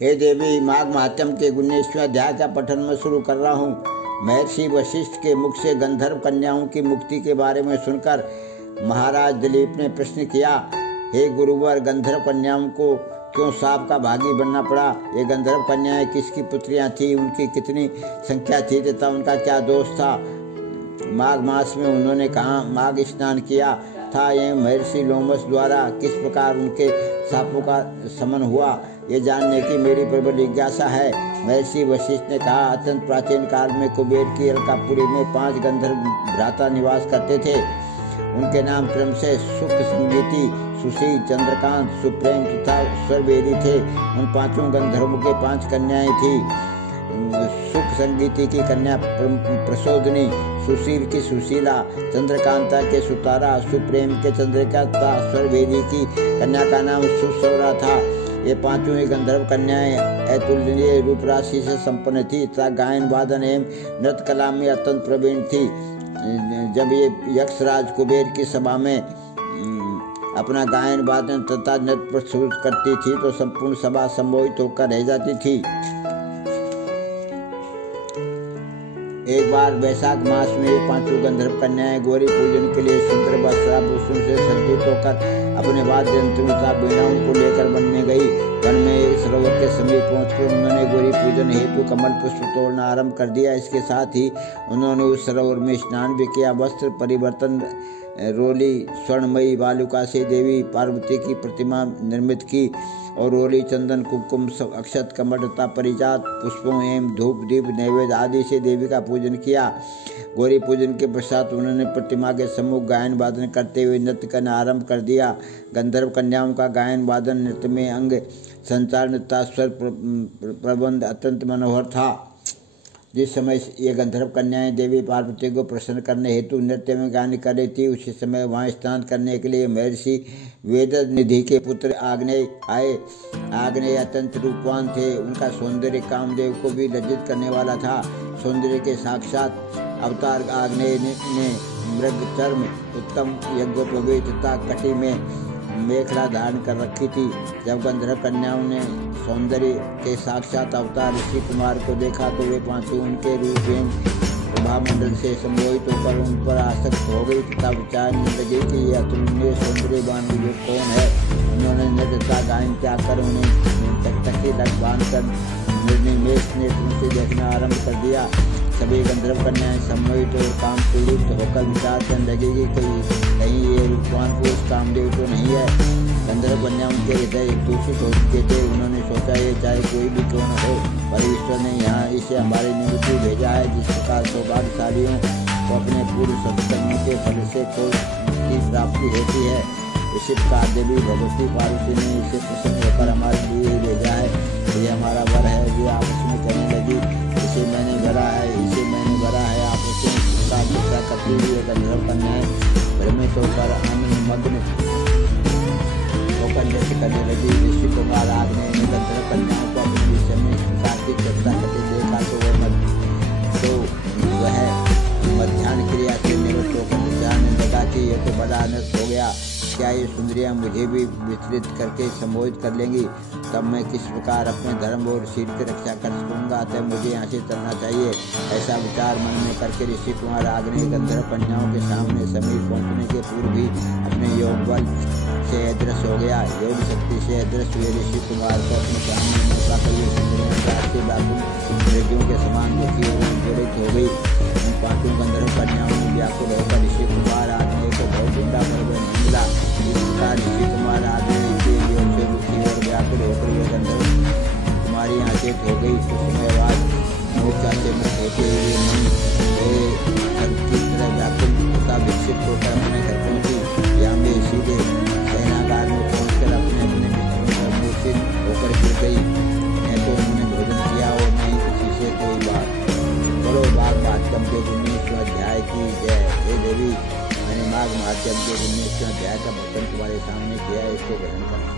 हे देवी, माघ महात्म्य के 19वें अध्याय का पठन मैं शुरू कर रहा हूँ। महर्षि वशिष्ठ के मुख से गंधर्व कन्याओं की मुक्ति के बारे में सुनकर महाराज दिलीप ने प्रश्न किया, हे गुरुवर, गंधर्व कन्याओं को क्यों सांप का भागी बनना पड़ा? ये गंधर्व कन्याएं किसकी पुत्रियां थी? उनकी कितनी संख्या थी तथा उनका क्या दोष था? माघ मास में उन्होंने कहाँ माघ स्नान किया था? ये महर्षि लोमस द्वारा किस प्रकार उनके सापों का समन हुआ, ये जानने की मेरी प्रबल जिज्ञासा है। महर्षि वशिष्ठ ने कहा, अत्यंत प्राचीन काल में कुबेर की अलकापुरी में 5 गंधर्व भ्राता निवास करते थे। उनके नाम क्रमशः सुख, संगीति, सुशील, चंद्रकांत, सुप्रेम तथा स्वरवेदी थे। उन 5 गंधर्वों के 5 कन्याएं थी। सुख संगीति की कन्या प्रसोदनी, सुशील की सुशीला, चंद्रकांता के सुतारा, सुप्रेम के चंद्रिका तथा स्वरवेदी की कन्या का नाम सुसौरा था। ये 5 ही गंधर्व कन्याएं अतुलनीय रूप राशि से संपन्न थी तथा गायन वादन एवं नृत्य कला में अत्यंत प्रवीण थी। जब ये यक्षराज कुबेर की सभा में अपना गायन वादन तथा नृत्य प्रस्तुत करती थी तो संपूर्ण सभा सम्मोहित होकर रह जाती थी। एक बार वैशाख मास में ये 5 गंधर्व कन्याएं गौरी पूजन के लिए सुंदर वस्त्राभूषण से सज्जित होकर अपने वाद्य यंत्रों तथा वीणाओं को लेकर वन में गई। वन में एक सरोवर के समीप पहुंचकर उन्होंने गौरी पूजन हेतु कमल पुष्प तोड़ना आरंभ कर दिया। इसके साथ ही उन्होंने उस सरोवर में स्नान भी किया। वस्त्र परिवर्तन रोली स्वर्णमयी बालुका से देवी पार्वती की प्रतिमा निर्मित की और रोली चंदन कुमकुम अक्षत कमल तथा परिजात पुष्पों एवं धूप दीप नैवेद्य आदि से देवी का पूजन किया। गौरी पूजन के पश्चात उन्होंने प्रतिमा के सम्मुख गायन वादन करते हुए नृत्य करना आरंभ कर दिया। गंधर्व कन्याओं का गायन वादन नृत्य में अंग संचार तथा स्वर प्रबंध अत्यंत मनोहर था। जिस समय ये गंधर्व कन्याएं देवी पार्वती को प्रसन्न करने हेतु नृत्य में गान कर रही थी, उसी समय वहां स्नान करने के लिए महर्षि वेदनिधि के पुत्र आग्नेय आए। आग्नेय अत्यंत रूपवान थे। उनका सौंदर्य कामदेव को भी लज्जित करने वाला था। सौंदर्य के साक्षात अवतार आग्नेय ने मृग चर्म, उत्तम यज्ञोपवीत तथा कटी में मेखला धारण कर रखी थी। जब गंधर्व कन्याओं ने सौंदर्य के साक्षात अवतार ऋषि कुमार को देखा तो वे 5 उनके रूप एवं प्रभामंडल से सम्मोहित होकर उन पर आसक्त हो गई तथा विचारने लगे कि यह अतुलनीय सौंदर्यवान युवक कौन है। उन्होंने नृत्य तथा गायन त्याग कर उन्हें टकटकी लग बांधकर निर्निमेष नेत्रों से देखना आरंभ कर दिया। सभी गंधर्व कन्याएं सम्मोहित और काम पीड़ित होकर विचार करने लगी कि कहीं ये रूपवान पुरुष कामदेव तो नहीं है। गंधर्व कन्याओं के हृदय दूषित हो चुके थे। उन्होंने सोचा ये चाहे कोई भी क्यों न हो, पर ईश्वर ने यहाँ इसे हमारे निमित्त भेजा है। जिस प्रकार सौभाग्यशालियों को अपने पूर्व सत्कर्मों के फल से की प्राप्ति होती है, इसी प्रकार देवी भगवती पार्वती ने इसे प्रसन्न होकर हमारे लिए भेजा है। ये हमारा वर है। जो आपस में कहने लगी, इसे मैंने भरा है, इसे मैंने भरा है। आपस में इसका चर्चा करती हुई गंधर्व कन्याएं भ्रमित होकर आनंद मग्न होकर नृत्य करने लगी। ऋषि कुमार आग्नेय ने गंधर्व कन्याओं को अपने विषय में इस प्रकार की चर्चा करते देखा तो वह मध्याह्न क्रिया से निवृत्त होकर जानने लगा कि यह तो बड़ा अनर्थ हो गया। क्या ये सुंदरियां मुझे भी विचलित करके सम्मोहित कर लेंगी? तब मैं किस प्रकार अपने धर्म और शील की रक्षा कर सकूंगा? अतः मुझे यहाँ से चलना चाहिए। ऐसा विचार मन में करके ऋषि कुमार आग्नेय गंधर्व कन्याओं के सामने समीप पहुँचने के पूर्व ही अपने योग बल से अदृश्य हो गया। योग शक्ति से अदृश्य हुए ऋषि कुमार को अपने सामने मौका कर ये सुंदरियां मृगों के समान दुखी और जड़ित हो गई। उन 5 गंधर्व कन्याओं ने व्याकुल होकर ऋषि कुमार आग्नेय को बहुत ढूंढा पर वह नहीं मिला। इस प्रकार ऋषि कुमार आग्नेय के योग से दुखी और व्याकुल होकर यह गंधर्व कुमारी आचेत हो गई। कुछ समय बाद मूर्छा से मुक्त होते हुए मन की तरह व्याकुल तथा विकसित होकर अपने घर पहुंची। यहाँ में सीधे सेनागार में पहुंचकर अपने मित्रों पर मूर्छित होकर गिर गई। न तो उन्होंने भोजन किया और न ही किसी से कोई बात। चलो माघ महात्म्य के 19वें अध्याय की जय। हे देवी, मैंने माघ महात्म्य के 19वें अध्याय का वचन तुम्हारे सामने किया है, इसको ग्रहण करो।